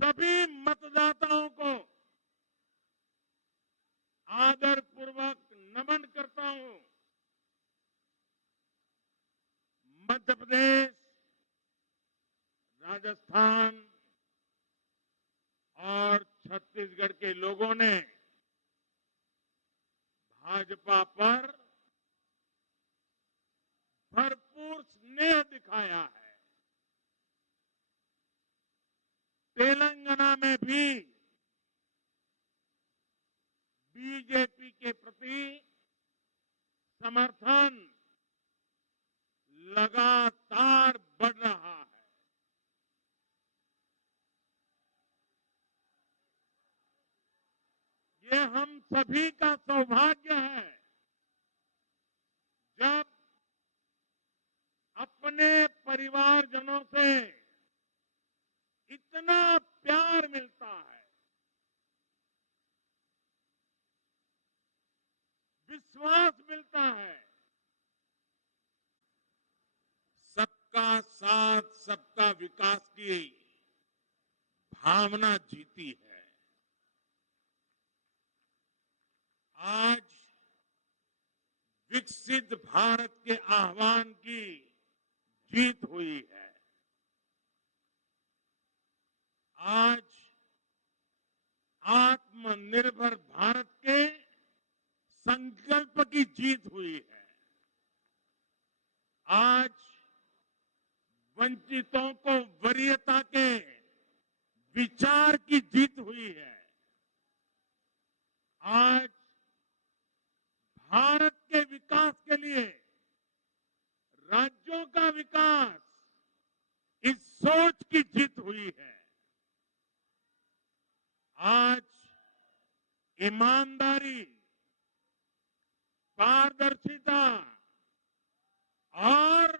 सभी मतदाताओं को आदरपूर्वक नमन करता हूं। मध्य प्रदेश, राजस्थान और छत्तीसगढ़ के लोगों ने भाजपा पर भरपूर स्नेह दिखाया है। तेलंगाना में भी बीजेपी के प्रति समर्थन लगातार बढ़ रहा है। ये हम सभी का सौभाग्य है जब अपने परिवारजनों से इतना प्यार मिलता है, विश्वास मिलता है। सबका साथ, सबका विकास की भावना जीती है। आज विकसित भारत के आह्वान की जीत हुई है। आज आत्मनिर्भर भारत के संकल्प की जीत हुई है। आज वंचितों को वरीयता के विचार की जीत हुई है। आज भारत के विकास के लिए राज्यों का विकास, इस सोच की जीत हुई है। आज ईमानदारी, पारदर्शिता और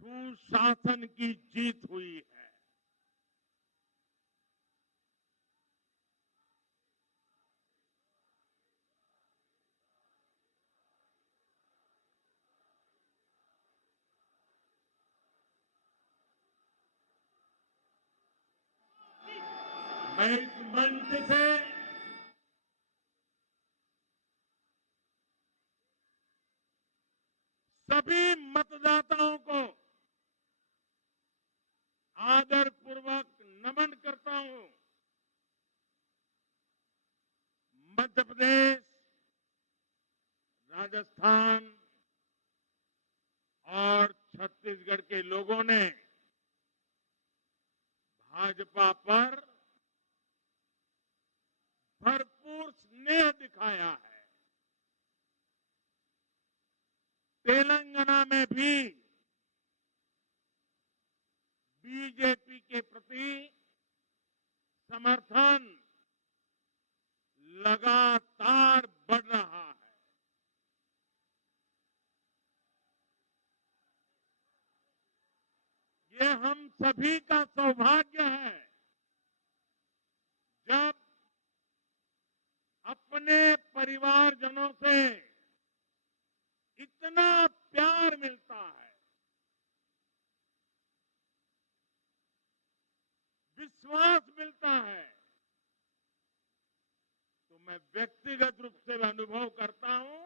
सुशासन की जीत हुई है। मैं इस मंच से सभी मतदाताओं को आदरपूर्वक नमन करता हूं। मध्य प्रदेश, राजस्थान और छत्तीसगढ़ के लोगों ने भाजपा पर भरपूर स्नेह दिखाया है। तेलंगाना में भी बीजेपी के प्रति समर्थन लगातार बढ़ रहा है। ये हम सभी का सौभाग्य है जब अपने परिवारजनों से इतना प्यार मिलता है, विश्वास मिलता है। तो मैं व्यक्तिगत रूप से अनुभव करता हूं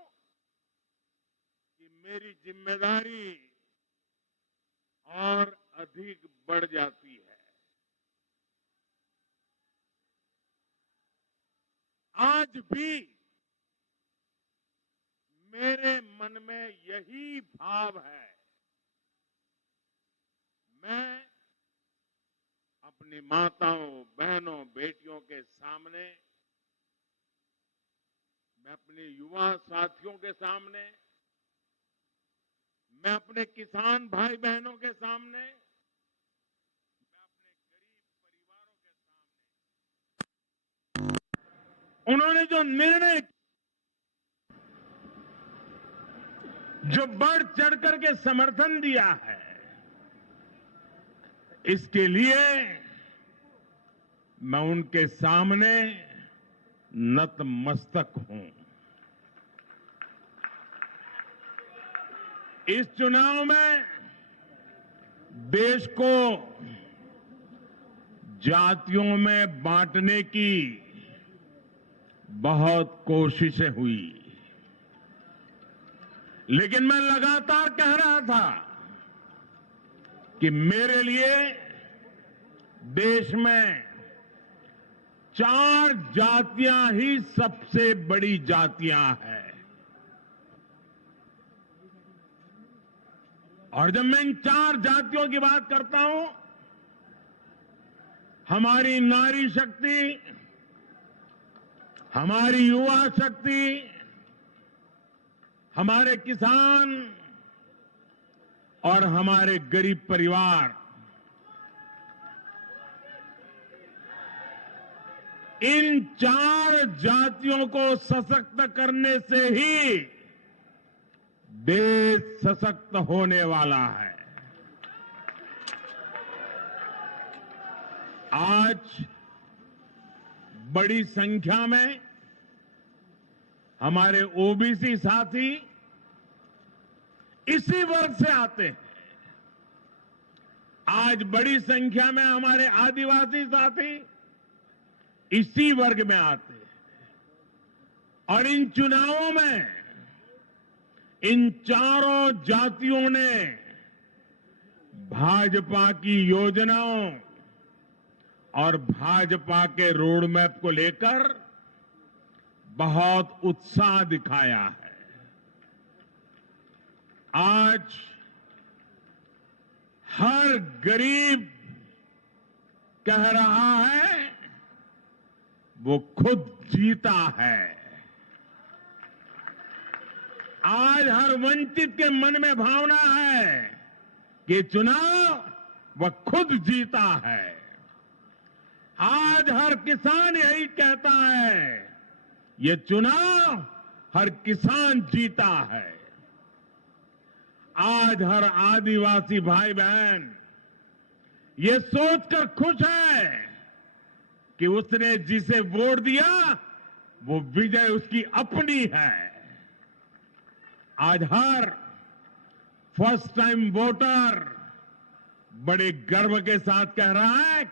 कि मेरी जिम्मेदारी और अधिक बढ़ जाती है। आज भी मेरे मन में यही भाव है। मैं अपनी माताओं, बहनों, बेटियों के सामने, मैं अपने युवा साथियों के सामने, मैं अपने किसान भाई बहनों के सामने, मैं अपने गरीब परिवारों के सामने उन्होंने जो निर्णय, जो बढ़ चढ़कर के समर्थन दिया है, इसके लिए मैं उनके सामने नतमस्तक हूं। इस चुनाव में देश को जातियों में बांटने की बहुत कोशिशें हुई, लेकिन मैं लगातार कह रहा था कि मेरे लिए देश में 4 जातियां ही सबसे बड़ी जातियां हैं। और जब मैं इन 4 जातियों की बात करता हूं, हमारी नारी शक्ति, हमारी युवा शक्ति, हमारे किसान और हमारे गरीब परिवार, इन 4 जातियों को सशक्त करने से ही देश सशक्त होने वाला है। आज बड़ी संख्या में हमारे ओबीसी साथी इसी वर्ग से आते हैं। आज बड़ी संख्या में हमारे आदिवासी साथी इसी वर्ग में आते हैं। और इन चुनावों में इन चारों जातियों ने भाजपा की योजनाओं और भाजपा के रोड मैप को लेकर बहुत उत्साह दिखाया है। आज हर गरीब कह रहा है वो खुद जीता है। आज हर वंचित के मन में भावना है कि चुनाव वह खुद जीता है। आज हर किसान यही कहता है, ये चुनाव हर किसान जीता है। आज हर आदिवासी भाई बहन ये सोचकर खुश है कि उसने जिसे वोट दिया वो विजय उसकी अपनी है। आज हर फर्स्ट टाइम वोटर बड़े गर्व के साथ कह रहा है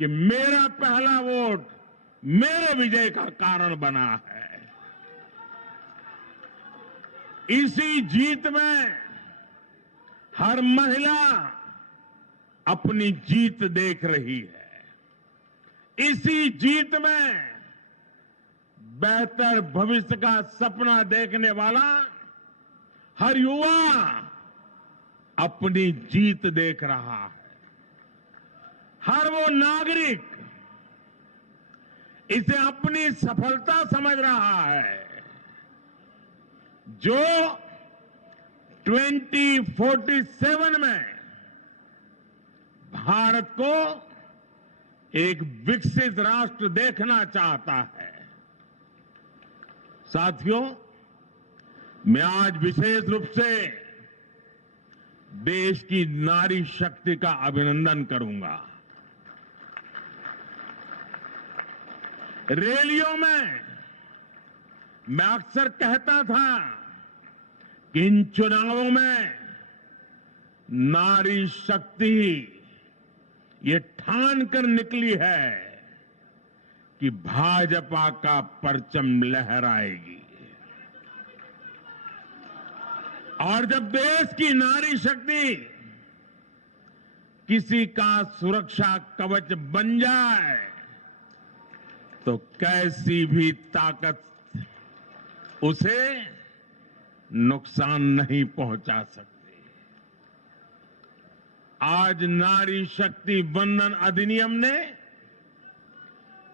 कि मेरा पहला वोट मेरे विजय का कारण बना है। इसी जीत में हर महिला अपनी जीत देख रही है। इसी जीत में बेहतर भविष्य का सपना देखने वाला हर युवा अपनी जीत देख रहा है। हर वो नागरिक इसे अपनी सफलता समझ रहा है जो 2047 में भारत को एक विकसित राष्ट्र देखना चाहता है। साथियों, मैं आज विशेष रूप से देश की नारी शक्ति का अभिनंदन करूंगा। रैलियों में मैं अक्सर कहता था कि इन चुनावों में नारी शक्ति ये ठान कर निकली है कि भाजपा का परचम लहराएगी। और जब देश की नारी शक्ति किसी का सुरक्षा कवच बन जाए तो कैसी भी ताकत उसे नुकसान नहीं पहुंचा सकती। आज नारी शक्ति वंदन अधिनियम ने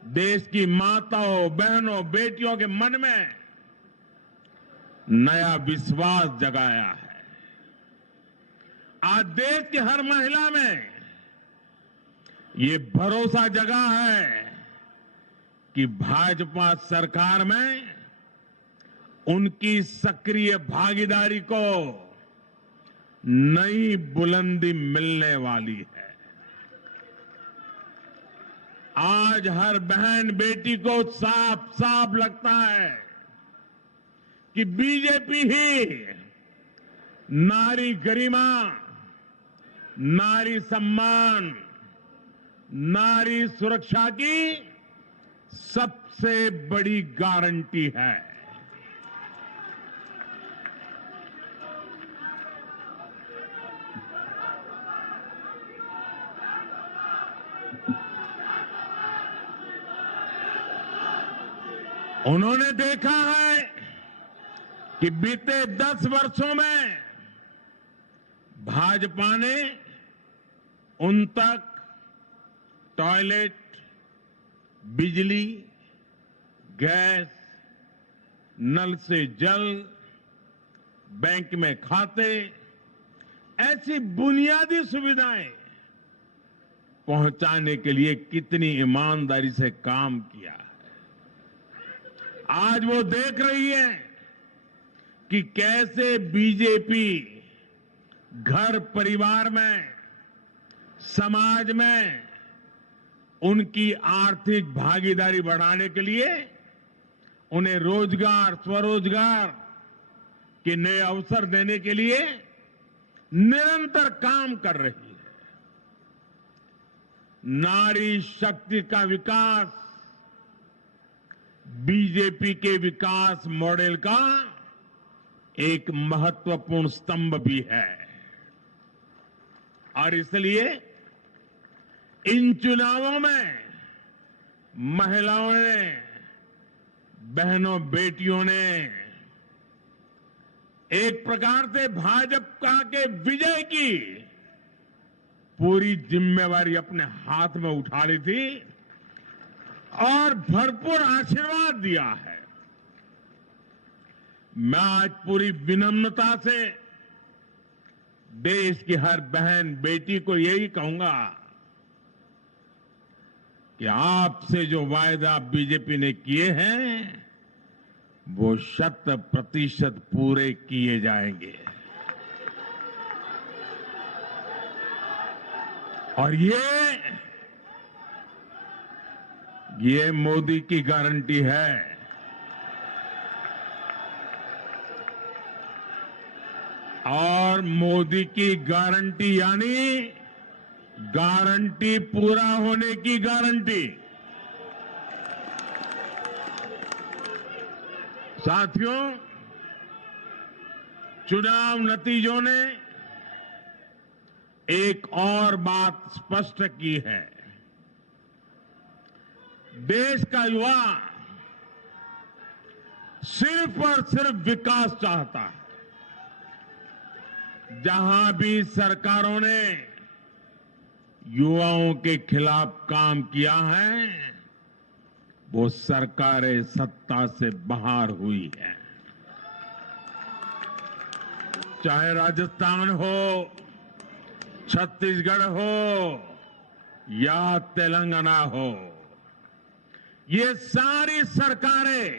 देश की माताओं, बहनों, बेटियों के मन में नया विश्वास जगाया है। आज देश की हर महिला में ये भरोसा जगा है कि भाजपा सरकार में उनकी सक्रिय भागीदारी को नई बुलंदी मिलने वाली है। आज हर बहन बेटी को साफ साफ लगता है कि बीजेपी ही नारी गरिमा, नारी सम्मान, नारी सुरक्षा की सबसे बड़ी गारंटी है। उन्होंने देखा है कि बीते 10 वर्षों में भाजपा ने उन तक टॉयलेट, बिजली, गैस, नल से जल, बैंक में खाते, ऐसी बुनियादी सुविधाएं पहुंचाने के लिए कितनी ईमानदारी से काम किया है। आज वो देख रही है कि कैसे बीजेपी घर परिवार में, समाज में उनकी आर्थिक भागीदारी बढ़ाने के लिए उन्हें रोजगार, स्वरोजगार के नए अवसर देने के लिए निरंतर काम कर रही है। नारी शक्ति का विकास बीजेपी के विकास मॉडल का एक महत्वपूर्ण स्तंभ भी है और इसलिए इन चुनावों में महिलाओं ने, बहनों, बेटियों ने एक प्रकार से भाजपा के विजय की पूरी जिम्मेवारी अपने हाथ में उठा ली थी और भरपूर आशीर्वाद दिया है। मैं आज पूरी विनम्रता से देश की हर बहन बेटी को यही कहूंगा कि आपसे जो वायदा बीजेपी ने किए हैं वो 100% पूरे किए जाएंगे और ये मोदी की गारंटी है। और मोदी की गारंटी यानी गारंटी पूरा होने की गारंटी। साथियों, चुनाव नतीजों ने एक और बात स्पष्ट की है। देश का युवा सिर्फ और सिर्फ विकास चाहता है। जहां भी सरकारों ने युवाओं के खिलाफ काम किया है वो सरकारें सत्ता से बाहर हुई है। चाहे राजस्थान हो, छत्तीसगढ़ हो या तेलंगाना हो, ये सारी सरकारें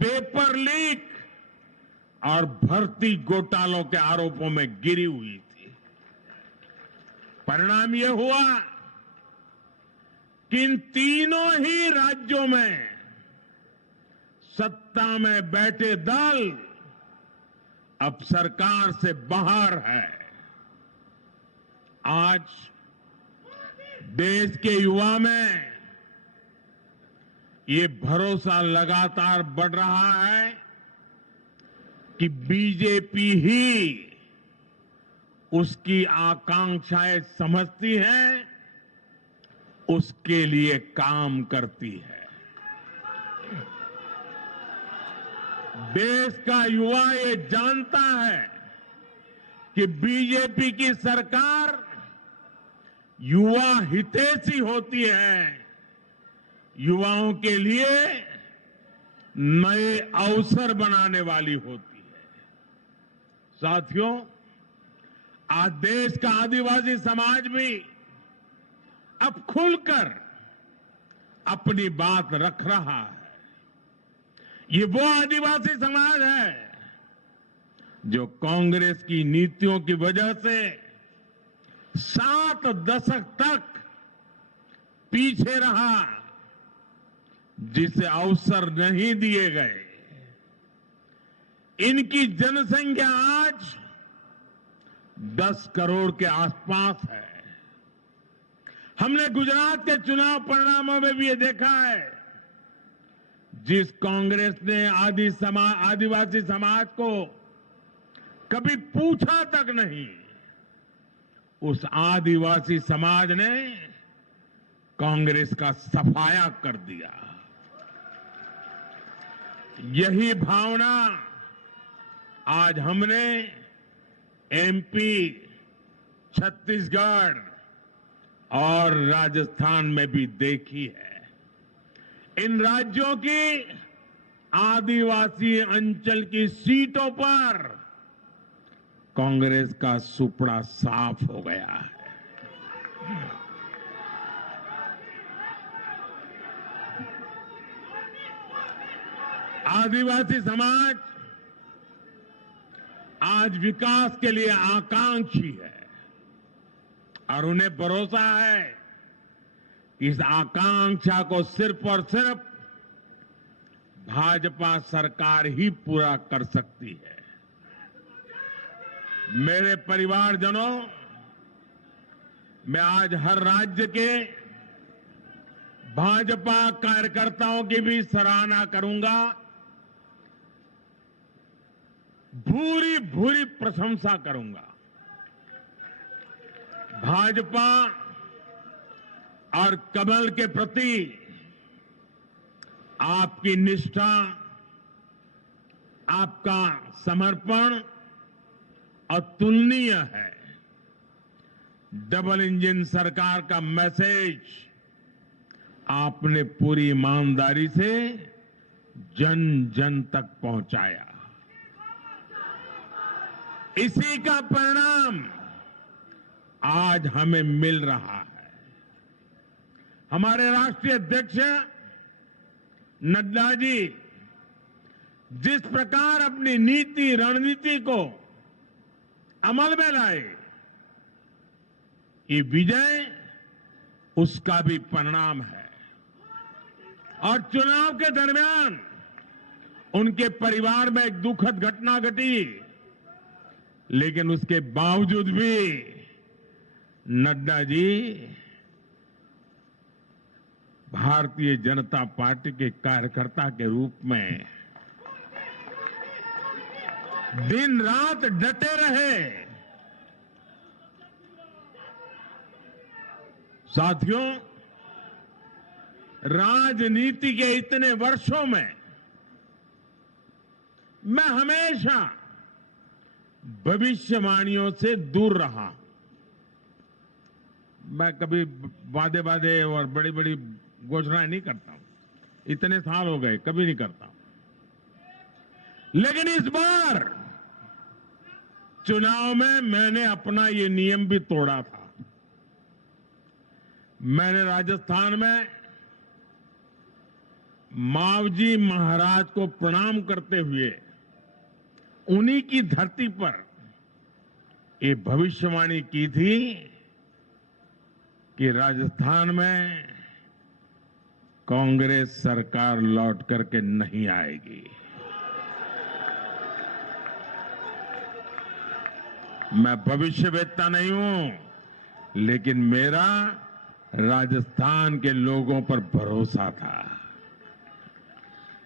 पेपर लीक और भर्ती घोटालों के आरोपों में गिरी हुई थी। परिणाम यह हुआ कि इन तीनों ही राज्यों में सत्ता में बैठे दल अब सरकार से बाहर है। आज देश के युवा में ये भरोसा लगातार बढ़ रहा है कि बीजेपी ही उसकी आकांक्षाएं समझती है, उसके लिए काम करती है। देश का युवा ये जानता है कि बीजेपी की सरकार युवा हितैषी होती है, युवाओं के लिए नए अवसर बनाने वाली होती है। साथियों, आज देश का आदिवासी समाज भी अब खुलकर अपनी बात रख रहा है। ये वो आदिवासी समाज है जो कांग्रेस की नीतियों की वजह से 7 दशक तक पीछे रहा, जिसे अवसर नहीं दिए गए। इनकी जनसंख्या आज 10 करोड़ के आसपास है। हमने गुजरात के चुनाव परिणामों में भी ये देखा है, जिस कांग्रेस ने आदिवासी समाज को कभी पूछा तक नहीं, उस आदिवासी समाज ने कांग्रेस का सफाया कर दिया। यही भावना आज हमने एमपी, छत्तीसगढ़ और राजस्थान में भी देखी है। इन राज्यों की आदिवासी अंचल की सीटों पर कांग्रेस का सुपड़ा साफ हो गया है। आदिवासी समाज आज विकास के लिए आकांक्षी है और उन्हें भरोसा है कि इस आकांक्षा को सिर्फ और सिर्फ भाजपा सरकार ही पूरा कर सकती है। मेरे परिवारजनों, मैं आज हर राज्य के भाजपा कार्यकर्ताओं की भी सराहना करूंगा, भूरी भूरी प्रशंसा करूंगा। भाजपा और कमल के प्रति आपकी निष्ठा, आपका समर्पण अतुलनीय है। डबल इंजन सरकार का मैसेज आपने पूरी ईमानदारी से जन जन तक पहुंचाया। इसी का परिणाम आज हमें मिल रहा है। हमारे राष्ट्रीय अध्यक्ष नड्डा जी जिस प्रकार अपनी नीति रणनीति को अमल में लाए, ये विजय उसका भी परिणाम है। और चुनाव के दरमियान उनके परिवार में एक दुखद घटना घटी, लेकिन उसके बावजूद भी नड्डा जी भारतीय जनता पार्टी के कार्यकर्ता के रूप में दिन रात डटे रहे। साथियों, राजनीति के इतने वर्षों में मैं हमेशा भविष्यवाणियों से दूर रहा। मैं कभी वादे और बड़ी बड़ी घोषणाएं नहीं करता हूं। इतने साल हो गए, कभी नहीं करता। लेकिन इस बार चुनाव में मैंने अपना ये नियम भी तोड़ा था। मैंने राजस्थान में मावजी महाराज को प्रणाम करते हुए उन्हीं की धरती पर ये भविष्यवाणी की थी कि राजस्थान में कांग्रेस सरकार लौट करके नहीं आएगी। मैं भविष्यवेत्ता नहीं हूं, लेकिन मेरा राजस्थान के लोगों पर भरोसा था,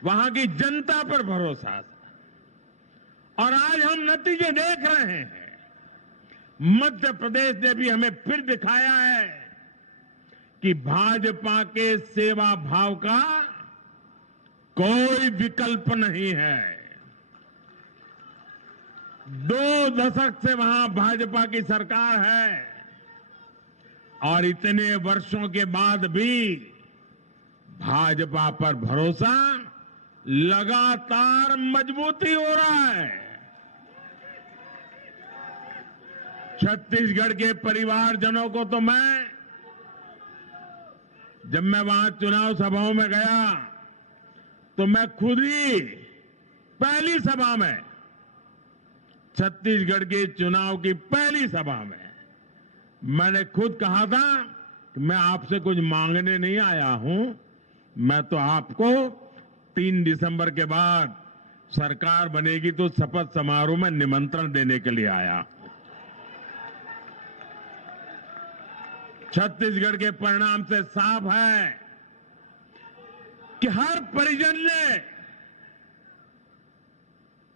वहां की जनता पर भरोसा था। और आज हम नतीजे देख रहे हैं। मध्य प्रदेश ने भी हमें फिर दिखाया है कि भाजपा के सेवा भाव का कोई विकल्प नहीं है। 2 दशक से वहां भाजपा की सरकार है और इतने वर्षों के बाद भी भाजपा पर भरोसा लगातार मजबूती हो रहा है। छत्तीसगढ़ के परिवारजनों को तो जब मैं वहां चुनाव सभाओं में गया तो मैं खुद ही पहली सभा में, छत्तीसगढ़ के चुनाव की पहली सभा में मैंने खुद कहा था कि मैं आपसे कुछ मांगने नहीं आया हूं, मैं तो आपको 3 दिसंबर के बाद सरकार बनेगी तो शपथ समारोह में निमंत्रण देने के लिए आया। छत्तीसगढ़ के परिणाम से साफ है कि हर परिजन ने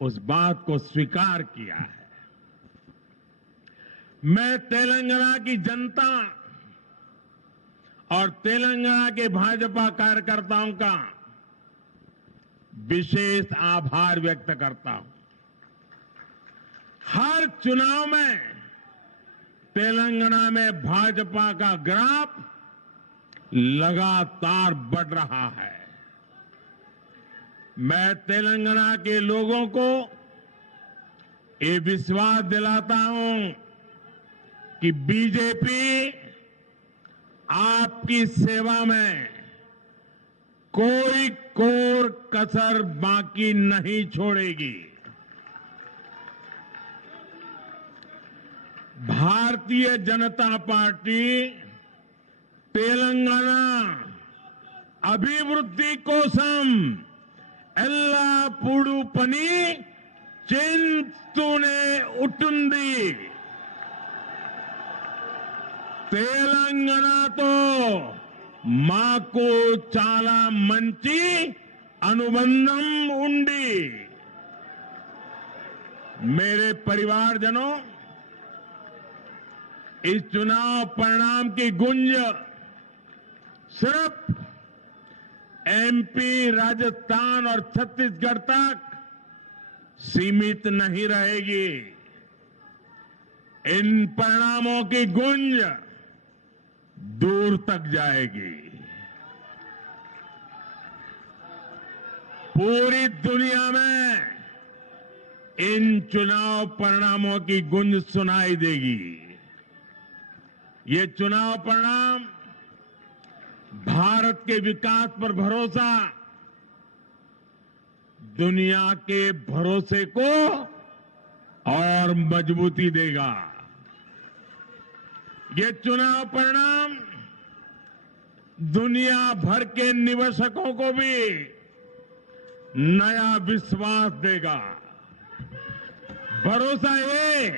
उस बात को स्वीकार किया है। मैं तेलंगाना की जनता और तेलंगाना के भाजपा कार्यकर्ताओं का विशेष आभार व्यक्त करता हूं। हर चुनाव में तेलंगाना में भाजपा का ग्राफ लगातार बढ़ रहा है। मैं तेलंगाना के लोगों को ये विश्वास दिलाता हूं कि बीजेपी आपकी सेवा में कोई कोर कसर बाकी नहीं छोड़ेगी। भारतीय जनता पार्टी तेलंगाना अभिवृद्धि कोसम एल्लापूडू पनी चिंतूने उटुंदी। తెలంగాణతో మాకు చాలా మంచి अनुबंधम उंडी। मेरे परिवारजनों, इस चुनाव परिणाम की गुंज सिर्फ एमपी, राजस्थान और छत्तीसगढ़ तक सीमित नहीं रहेगी। इन परिणामों की गुंज दूर तक जाएगी। पूरी दुनिया में इन चुनाव परिणामों की गुंज सुनाई देगी। ये चुनाव परिणाम भारत के विकास पर भरोसा, दुनिया के भरोसे को और मजबूती देगा। ये चुनाव परिणाम दुनिया भर के निवेशकों को भी नया विश्वास देगा। भरोसा ये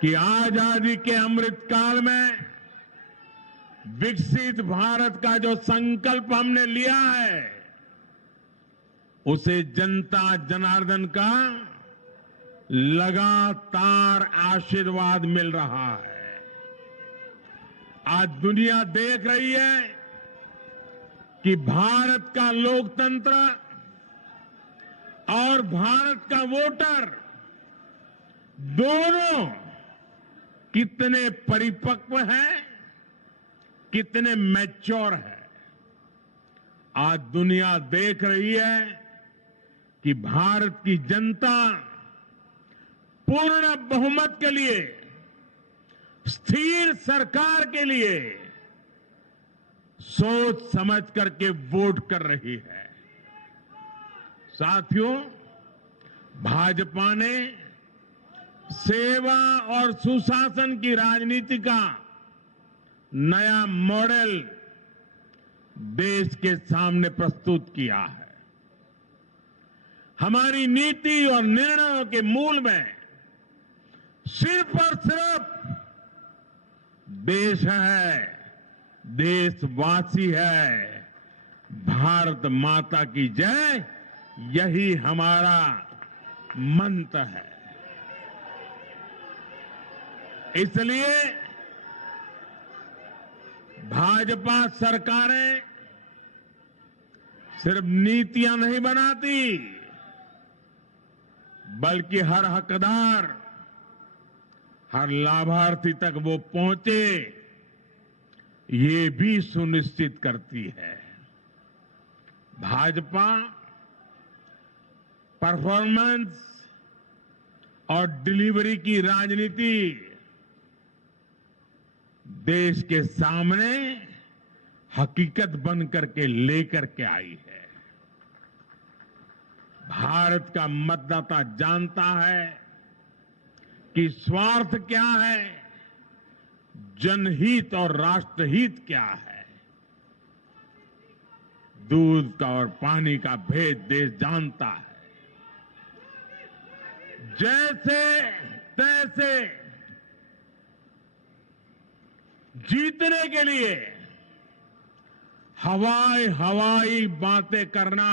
कि आजादी के अमृत काल में विकसित भारत का जो संकल्प हमने लिया है, उसे जनता जनार्दन का लगातार आशीर्वाद मिल रहा है। आज दुनिया देख रही है कि भारत का लोकतंत्र और भारत का वोटर दोनों कितने परिपक्व हैं, कितने मैच्योर हैं। आज दुनिया देख रही है कि भारत की जनता पूर्ण बहुमत के लिए, स्थिर सरकार के लिए सोच समझ करके वोट कर रही है। साथियों, भाजपा ने सेवा और सुशासन की राजनीति का नया मॉडल देश के सामने प्रस्तुत किया है। हमारी नीति और निर्णयों के मूल में सिर्फ और सिर्फ देश है, देशवासी है। भारत माता की जय, यही हमारा मंत्र है। इसलिए भाजपा सरकारें सिर्फ नीतियां नहीं बनाती, बल्कि हर हकदार, हर लाभार्थी तक वो पहुंचे, ये भी सुनिश्चित करती है। भाजपा परफॉर्मेंस और डिलीवरी की राजनीति देश के सामने हकीकत बन करके लेकर के आई है। भारत का मतदाता जानता है कि स्वार्थ क्या है, जनहित और राष्ट्रहित क्या है। दूध का और पानी का भेद देश जानता है। जैसे तैसे जीतने के लिए हवाई बातें करना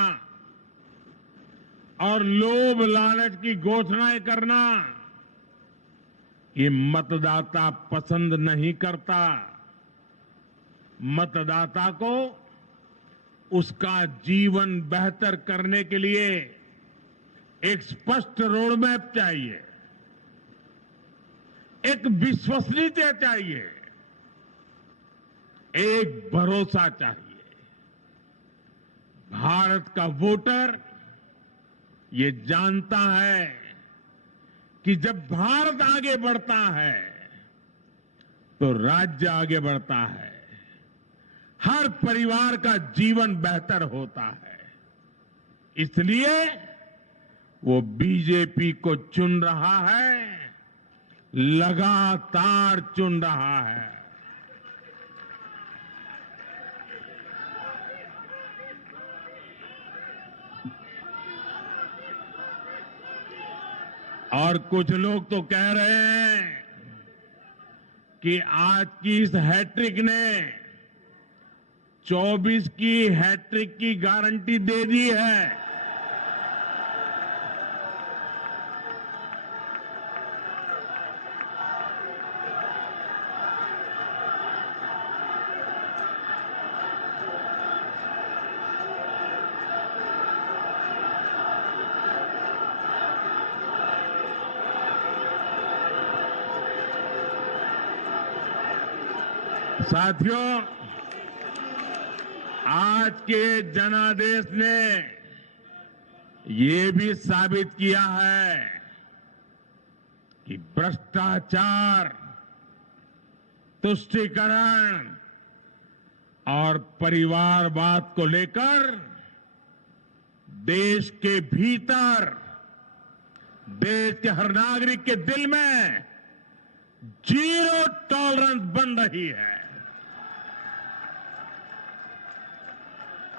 और लोभ लालच की घोषणाएं करना ये मतदाता पसंद नहीं करता। मतदाता को उसका जीवन बेहतर करने के लिए एक स्पष्ट रोडमैप चाहिए, एक विश्वसनीयता चाहिए, एक भरोसा चाहिए। भारत का वोटर ये जानता है कि जब भारत आगे बढ़ता है तो राज्य आगे बढ़ता है, हर परिवार का जीवन बेहतर होता है। इसलिए वो बीजेपी को चुन रहा है, लगातार चुन रहा है। और कुछ लोग तो कह रहे हैं कि आज की इस हैट्रिक ने 24 की हैट्रिक की गारंटी दे दी है। साथियों, आज के जनादेश ने ये भी साबित किया है कि भ्रष्टाचार, तुष्टीकरण और परिवारवाद को लेकर देश के भीतर, देश के हर नागरिक के दिल में जीरो टॉलरेंस बन रही है।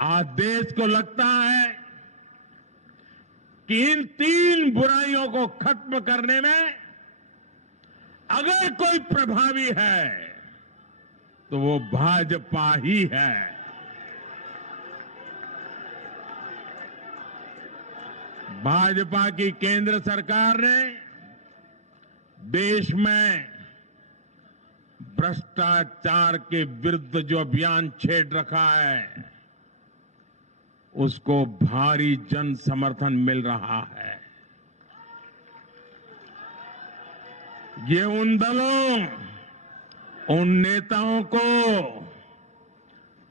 आज देश को लगता है कि इन 3 बुराइयों को खत्म करने में अगर कोई प्रभावी है तो वो भाजपा ही है। भाजपा की केंद्र सरकार ने देश में भ्रष्टाचार के विरुद्ध जो अभियान छेड़ रखा है उसको भारी जन समर्थन मिल रहा है। ये उन दलों, उन नेताओं को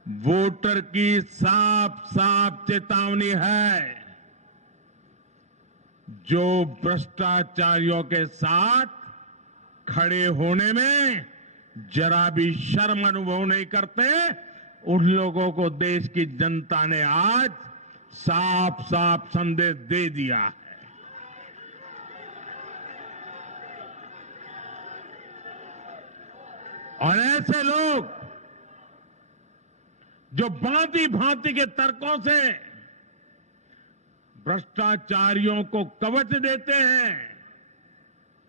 वोटर की साफ साफ चेतावनी है जो भ्रष्टाचारियों के साथ खड़े होने में जरा भी शर्म अनुभव नहीं करते। उन लोगों को देश की जनता ने आज साफ साफ संदेश दे दिया है। और ऐसे लोग जो भांति भांति के तर्कों से भ्रष्टाचारियों को कवच देते हैं,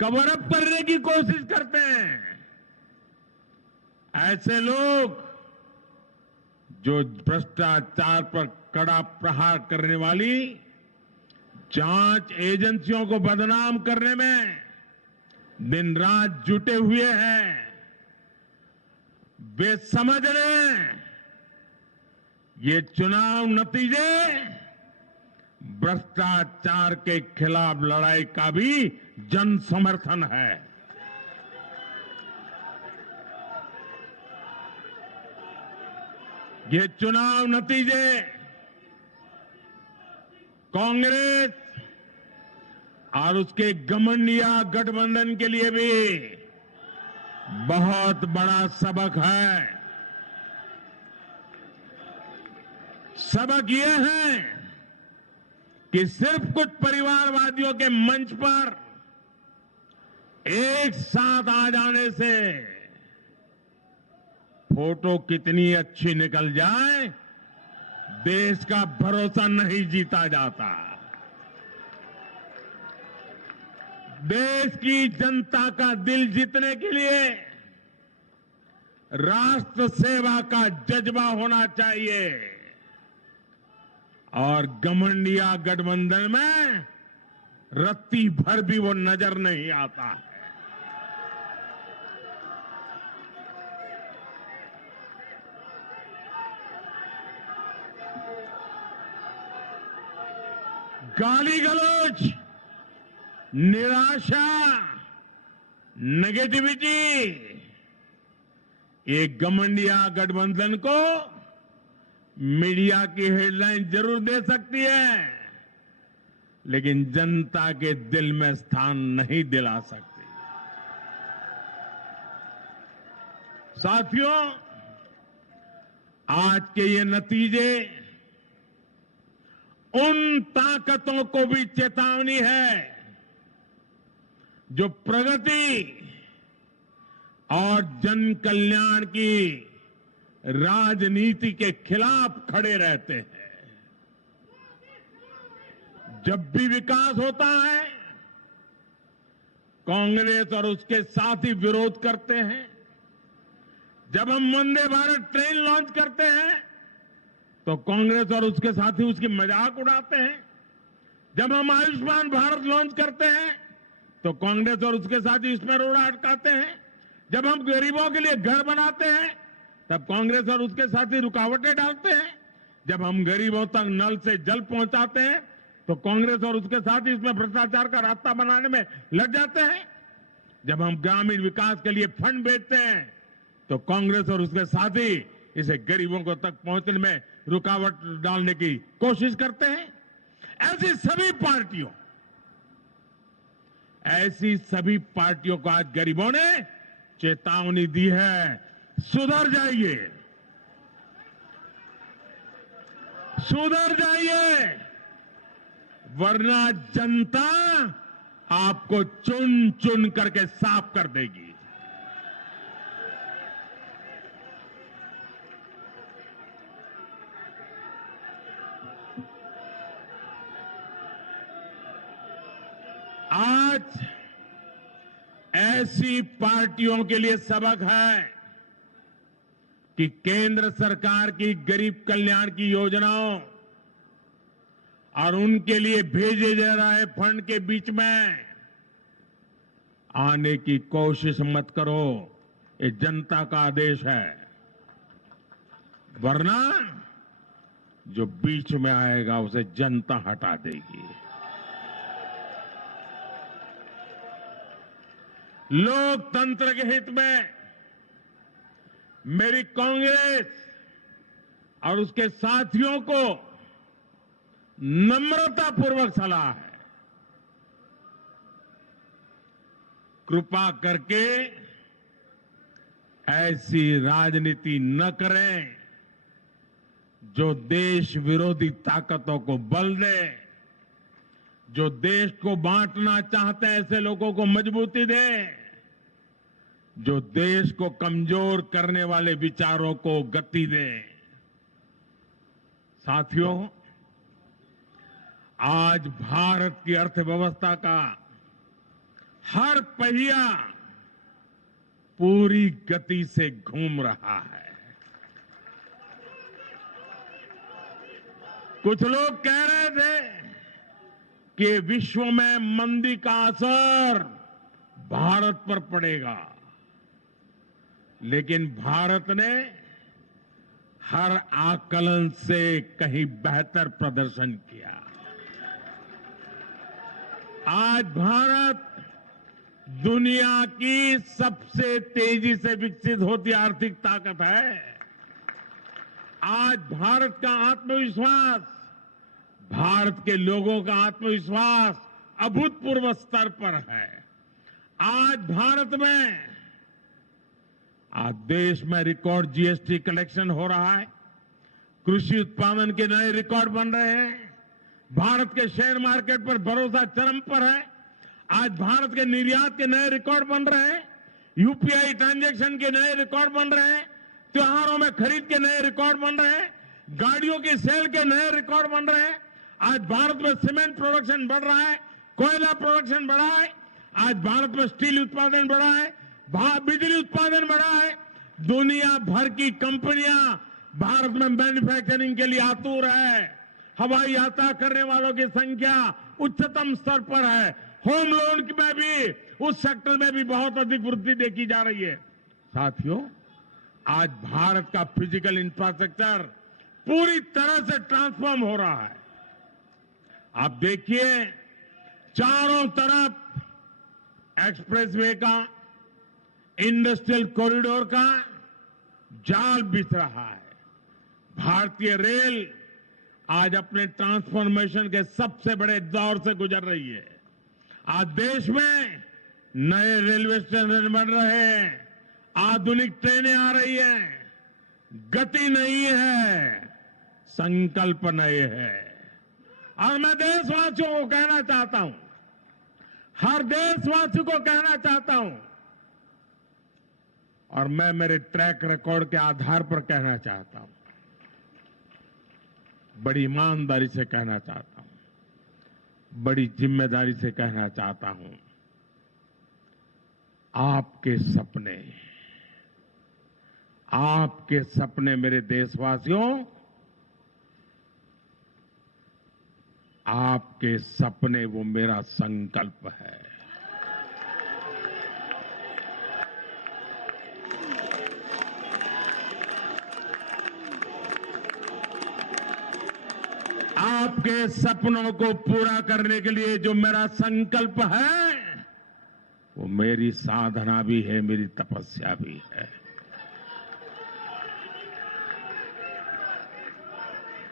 कवर अप करने की कोशिश करते हैं, ऐसे लोग जो भ्रष्टाचार पर कड़ा प्रहार करने वाली जांच एजेंसियों को बदनाम करने में दिन रात जुटे हुए हैं, वे समझ रहे हैं ये चुनाव नतीजे भ्रष्टाचार के खिलाफ लड़ाई का भी जन समर्थन है। ये चुनाव नतीजे कांग्रेस और उसके घमंडिया गठबंधन के लिए भी बहुत बड़ा सबक है। सबक ये है कि सिर्फ कुछ परिवारवादियों के मंच पर एक साथ आ जाने से फोटो कितनी अच्छी निकल जाए, देश का भरोसा नहीं जीता जाता। देश की जनता का दिल जीतने के लिए राष्ट्र सेवा का जज्बा होना चाहिए और घमंडिया गठबंधन में रत्ती भर भी वो नजर नहीं आता है। गाली गलौज, निराशा, नेगेटिविटी, ये घमंडिया गठबंधन को मीडिया की हेडलाइन जरूर दे सकती है, लेकिन जनता के दिल में स्थान नहीं दिला सकती। साथियों, आज के ये नतीजे उन ताकतों को भी चेतावनी है जो प्रगति और जन कल्याण की राजनीति के खिलाफ खड़े रहते हैं। जब भी विकास होता है, कांग्रेस और उसके साथी विरोध करते हैं। जब हम वंदे भारत ट्रेन लॉन्च करते हैं तो कांग्रेस और उसके साथी उसकी मजाक उड़ाते हैं। जब हम आयुष्मान भारत लॉन्च करते हैं तो कांग्रेस और उसके साथी इसमें रोड़ा अटकाते हैं। जब हम गरीबों के लिए घर बनाते हैं तब कांग्रेस और उसके साथी रुकावटें डालते हैं। जब हम गरीबों तक नल से जल पहुंचाते हैं तो कांग्रेस और उसके साथी इसमें भ्रष्टाचार का रास्ता बनाने में लग जाते हैं। जब हम ग्रामीण विकास के लिए फंड भेजते हैं तो कांग्रेस और उसके साथी इसे गरीबों को तक पहुंचने में रुकावट डालने की कोशिश करते हैं। ऐसी सभी पार्टियों को आज गरीबों ने चेतावनी दी है, सुधर जाइए, सुधर जाइए, वरना जनता आपको चुन चुन करके साफ कर देगी। आज ऐसी पार्टियों के लिए सबक है कि केंद्र सरकार की गरीब कल्याण की योजनाओं और उनके लिए भेजे जा रहे फंड के बीच में आने की कोशिश मत करो। ये जनता का आदेश है, वरना जो बीच में आएगा उसे जनता हटा देगी। लोकतंत्र के हित में मेरी कांग्रेस और उसके साथियों को नम्रतापूर्वक सलाह है, कृपा करके ऐसी राजनीति न करें जो देश विरोधी ताकतों को बल दे, जो देश को बांटना चाहते हैं ऐसे लोगों को मजबूती दे, जो देश को कमजोर करने वाले विचारों को गति दे। साथियों, आज भारत की अर्थव्यवस्था का हर पहिया पूरी गति से घूम रहा है। कुछ लोग कह रहे थे कि विश्व में मंदी का असर भारत पर पड़ेगा, लेकिन भारत ने हर आकलन से कहीं बेहतर प्रदर्शन किया। आज भारत दुनिया की सबसे तेजी से विकसित होती आर्थिक ताकत है। आज भारत का आत्मविश्वास, भारत के लोगों का आत्मविश्वास अभूतपूर्व स्तर पर है। आज भारत में, आज देश में रिकॉर्ड जीएसटी कलेक्शन हो रहा है, कृषि उत्पादन के नए रिकॉर्ड बन रहे हैं, भारत के शेयर मार्केट पर भरोसा चरम पर है। आज भारत के निर्यात के नए रिकॉर्ड बन रहे हैं, यूपीआई ट्रांजैक्शन के नए रिकॉर्ड बन रहे हैं, त्योहारों में खरीद के नए रिकॉर्ड बन रहे हैं, गाड़ियों की सेल के नए रिकॉर्ड बन रहे हैं। आज भारत में सीमेंट प्रोडक्शन बढ़ रहा है, कोयला प्रोडक्शन बढ़ा है, आज भारत में स्टील उत्पादन बढ़ा है, बिजली उत्पादन बढ़ा है, दुनिया भर की कंपनियां भारत में मैन्युफैक्चरिंग के लिए आतुर है। हवाई यात्रा करने वालों की संख्या उच्चतम स्तर पर है। होम लोन में भी, उस सेक्टर में भी बहुत अधिक वृद्धि देखी जा रही है। साथियों, आज भारत का फिजिकल इंफ्रास्ट्रक्चर पूरी तरह से ट्रांसफॉर्म हो रहा है। आप देखिए, चारों तरफ एक्सप्रेसवे का, इंडस्ट्रियल कॉरिडोर का जाल बिछ रहा है। भारतीय रेल आज अपने ट्रांसफॉर्मेशन के सबसे बड़े दौर से गुजर रही है। आज देश में नए रेलवे स्टेशन बन रहे हैं, आधुनिक ट्रेनें आ रही हैं। गति नहीं है, संकल्प नए है। और मैं देशवासियों को कहना चाहता हूं, हर देशवासी को कहना चाहता हूं, और मैं मेरे ट्रैक रिकॉर्ड के आधार पर कहना चाहता हूं, बड़ी ईमानदारी से कहना चाहता हूं, बड़ी जिम्मेदारी से कहना चाहता हूं, आपके सपने मेरे देशवासियों, आपके सपने वो मेरा संकल्प है। आपके सपनों को पूरा करने के लिए जो मेरा संकल्प है, वो मेरी साधना भी है, मेरी तपस्या भी है।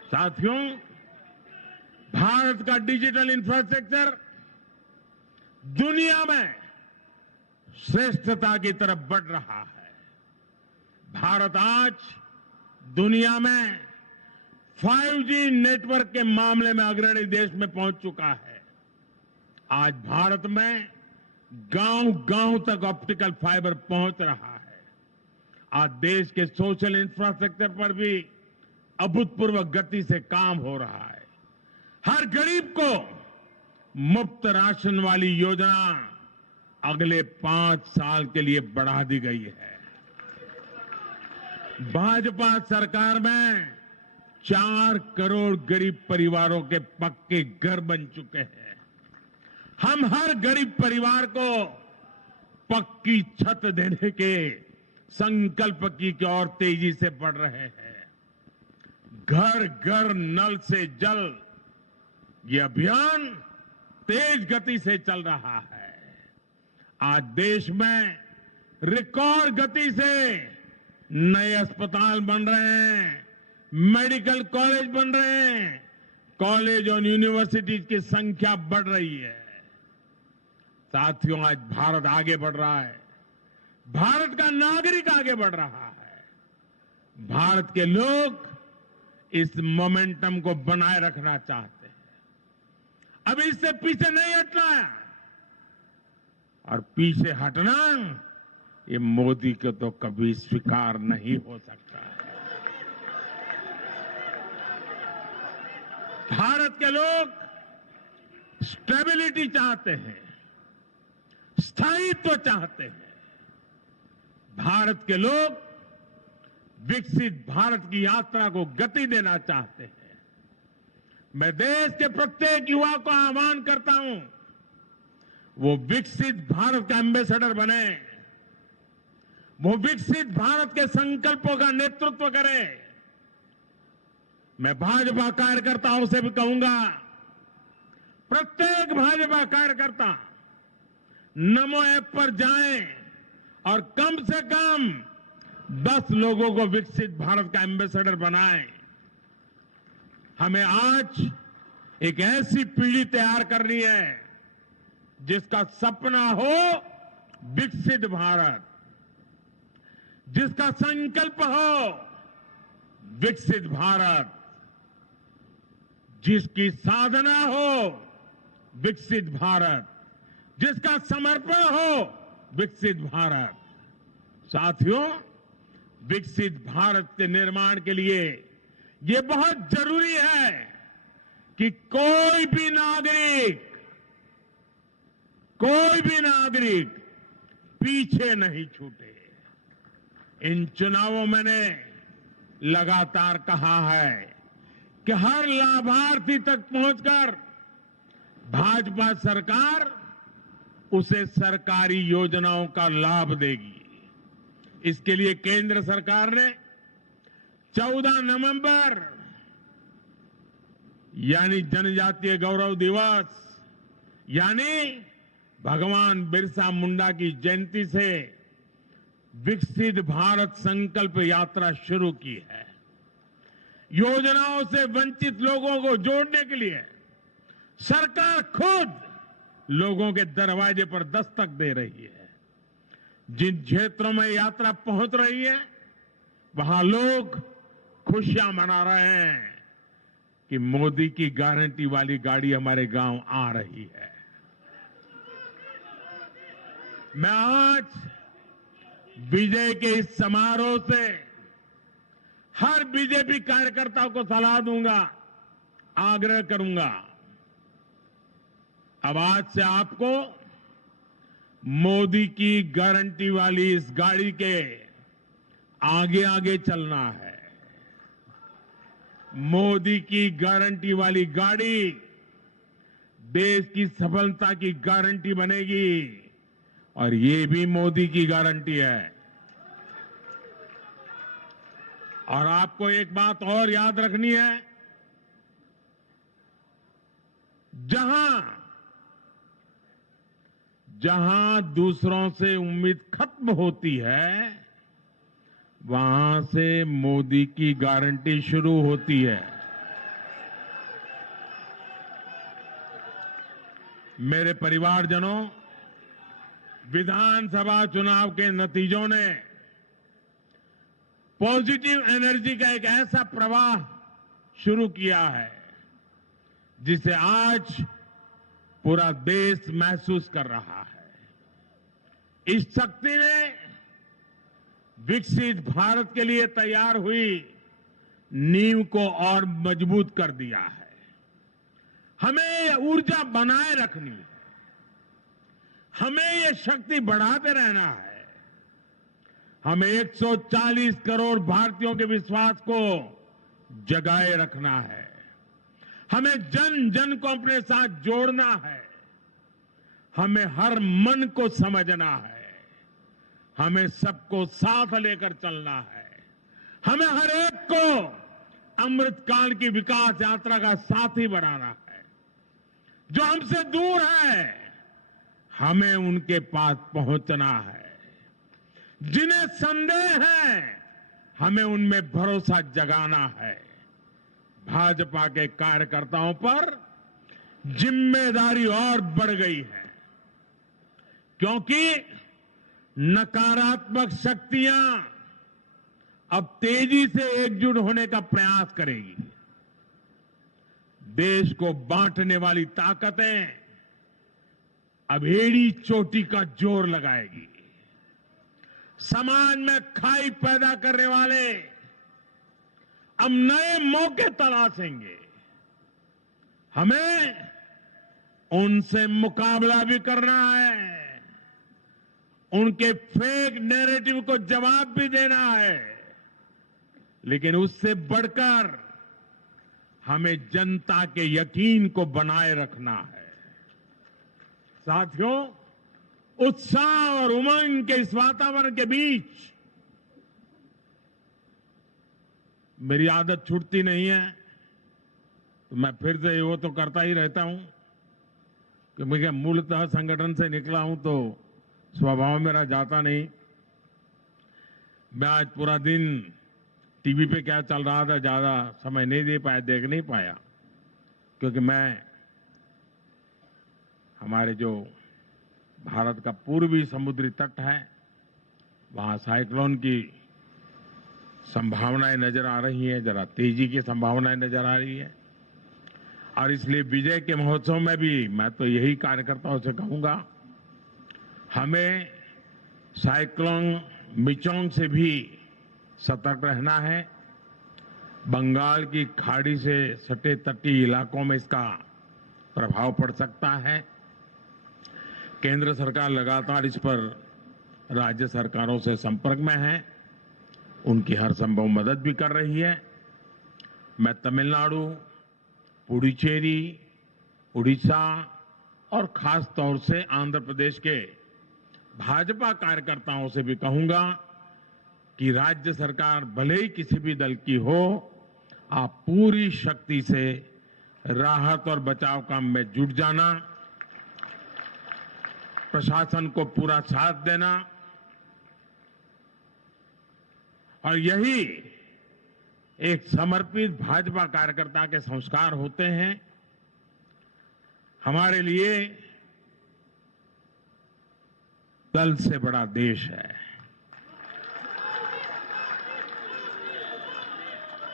साथियों, भारत का डिजिटल इंफ्रास्ट्रक्चर दुनिया में श्रेष्ठता की तरफ बढ़ रहा है। भारत आज दुनिया में 5G नेटवर्क के मामले में अग्रणी देश में पहुंच चुका है। आज भारत में गांव-गांव तक ऑप्टिकल फाइबर पहुंच रहा है। आज देश के सोशल इंफ्रास्ट्रक्चर पर भी अभूतपूर्व गति से काम हो रहा है। हर गरीब को मुफ्त राशन वाली योजना अगले 5 साल के लिए बढ़ा दी गई है। भाजपा सरकार में 4 करोड़ गरीब परिवारों के पक्के घर बन चुके हैं। हम हर गरीब परिवार को पक्की छत देने के संकल्प की ओर तेजी से बढ़ रहे हैं। घर घर नल से जल, ये अभियान तेज गति से चल रहा है। आज देश में रिकॉर्ड गति से नए अस्पताल बन रहे हैं, मेडिकल कॉलेज बन रहे हैं, कॉलेज और यूनिवर्सिटीज की संख्या बढ़ रही है। साथियों, आज भारत आगे बढ़ रहा है। भारत का नागरिक आगे बढ़ रहा है। भारत के लोग इस मोमेंटम को बनाए रखना चाहते हैं। अब इससे पीछे नहीं हटना है, और पीछे हटना ये मोदी को तो कभी स्वीकार नहीं हो सकता है। भारत के लोग स्टेबिलिटी चाहते हैं, स्थायित्व चाहते हैं। भारत के लोग विकसित भारत की यात्रा को गति देना चाहते हैं। मैं देश के प्रत्येक युवा को आह्वान करता हूं, वो विकसित भारत का एम्बेसडर बने, वो विकसित भारत के संकल्पों का नेतृत्व करे। मैं भाजपा कार्यकर्ताओं से भी कहूंगा, प्रत्येक भाजपा कार्यकर्ता नमो ऐप पर जाएं और कम से कम 10 लोगों को विकसित भारत का एम्बेसडर बनाएं। हमें आज एक ऐसी पीढ़ी तैयार करनी है जिसका सपना हो विकसित भारत, जिसका संकल्प हो विकसित भारत, जिसकी साधना हो विकसित भारत, जिसका समर्पण हो विकसित भारत। साथियों, विकसित भारत के निर्माण के लिए ये बहुत जरूरी है कि कोई भी नागरिक पीछे नहीं छूटे। इन चुनावों में मैंने लगातार कहा है कि हर लाभार्थी तक पहुंचकर भाजपा सरकार उसे सरकारी योजनाओं का लाभ देगी। इसके लिए केंद्र सरकार ने 14 नवंबर यानी जनजातीय गौरव दिवस यानी भगवान बिरसा मुंडा की जयंती से विकसित भारत संकल्प यात्रा शुरू की है। योजनाओं से वंचित लोगों को जोड़ने के लिए सरकार खुद लोगों के दरवाजे पर दस्तक दे रही है। जिन क्षेत्रों में यात्रा पहुंच रही है वहां लोग खुशियां मना रहे हैं कि मोदी की गारंटी वाली गाड़ी हमारे गांव आ रही है। मैं आज विजय के इस समारोह से हर बीजेपी कार्यकर्ता को सलाह दूंगा, आग्रह करूंगा। अब आज से आपको मोदी की गारंटी वाली इस गाड़ी के आगे आगे चलना है। मोदी की गारंटी वाली गाड़ी देश की सफलता की गारंटी बनेगी और ये भी मोदी की गारंटी है। और आपको एक बात और याद रखनी है, जहां दूसरों से उम्मीद खत्म होती है वहां से मोदी की गारंटी शुरू होती है। मेरे परिवारजनों, विधानसभा चुनाव के नतीजों ने पॉजिटिव एनर्जी का एक ऐसा प्रवाह शुरू किया है जिसे आज पूरा देश महसूस कर रहा है। इस शक्ति ने विकसित भारत के लिए तैयार हुई नींव को और मजबूत कर दिया है। हमें ये ऊर्जा बनाए रखनी है, हमें ये शक्ति बढ़ाते रहना है। हमें 140 करोड़ भारतीयों के विश्वास को जगाए रखना है। हमें जन जन को अपने साथ जोड़ना है। हमें हर मन को समझना है। हमें सबको साथ लेकर चलना है। हमें हर एक को अमृतकाल की विकास यात्रा का साथी बनाना है। जो हमसे दूर है हमें उनके पास पहुंचना है। जिन्हें संदेह है हमें उनमें भरोसा जगाना है। भाजपा के कार्यकर्ताओं पर जिम्मेदारी और बढ़ गई है, क्योंकि नकारात्मक शक्तियां अब तेजी से एकजुट होने का प्रयास करेगी। देश को बांटने वाली ताकतें अब एड़ी चोटी का जोर लगाएगी। समाज में खाई पैदा करने वाले अब नए मौके तलाशेंगे। हमें उनसे मुकाबला भी करना है, उनके फेक नैरेटिव को जवाब भी देना है, लेकिन उससे बढ़कर हमें जनता के यकीन को बनाए रखना है। साथियों, उत्साह और उमंग के इस वातावरण के बीच मेरी आदत छूटती नहीं है, तो मैं फिर से वो तो करता ही रहता हूं कि मैं मूलतः संगठन से निकला हूं तो स्वभाव मेरा जाता नहीं। मैं आज पूरा दिन टीवी पे क्या चल रहा था ज्यादा समय नहीं दे पाया, देख नहीं पाया, क्योंकि मैं हमारे जो भारत का पूर्वी समुद्री तट है वहां साइक्लोन की संभावनाएं नजर आ रही हैं, जरा तेजी की संभावनाएं नजर आ रही है। और इसलिए विजय के महोत्सव में भी मैं तो यही कार्यकर्ताओं से कहूंगा, हमें साइक्लोन मिचोंग से भी सतर्क रहना है। बंगाल की खाड़ी से सटे तटीय इलाकों में इसका प्रभाव पड़ सकता है। केंद्र सरकार लगातार इस पर राज्य सरकारों से संपर्क में है। उनकी हर संभव मदद भी कर रही है। मैं तमिलनाडु, पुडुचेरी, उड़ीसा और खास तौर से आंध्र प्रदेश के भाजपा कार्यकर्ताओं से भी कहूंगा कि राज्य सरकार भले ही किसी भी दल की हो, आप पूरी शक्ति से राहत और बचाव काम में जुट जाना, प्रशासन को पूरा साथ देना, और यही एक समर्पित भाजपा कार्यकर्ता के संस्कार होते हैं। हमारे लिए दल से बड़ा देश है,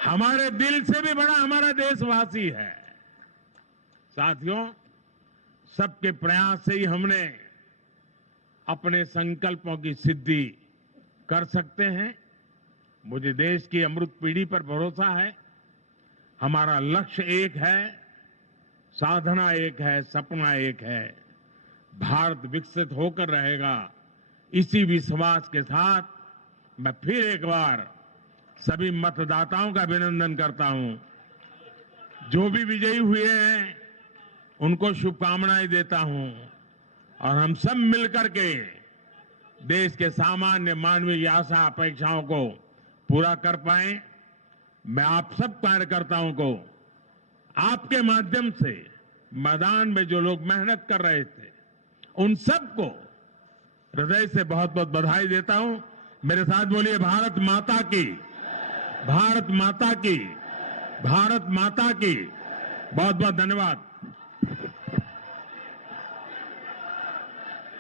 हमारे दिल से भी बड़ा हमारा देशवासी है। साथियों, सबके प्रयास से ही हमने अपने संकल्पों की सिद्धि कर सकते हैं। मुझे देश की अमृत पीढ़ी पर भरोसा है। हमारा लक्ष्य एक है, साधना एक है, सपना एक है। भारत विकसित होकर रहेगा, इसी विश्वास के साथ मैं फिर एक बार सभी मतदाताओं का अभिनंदन करता हूं। जो भी विजयी हुए हैं उनको शुभकामनाएं देता हूं, और हम सब मिलकर के देश के सामान्य मानवीय की आशा अपेक्षाओं को पूरा कर पाए। मैं आप सब कार्यकर्ताओं को आपके माध्यम से मैदान में जो लोग मेहनत कर रहे थे उन सबको हृदय से बहुत बहुत बधाई देता हूं। मेरे साथ बोलिए भारत माता की, भारत माता की, भारत माता की। बहुत बहुत धन्यवाद।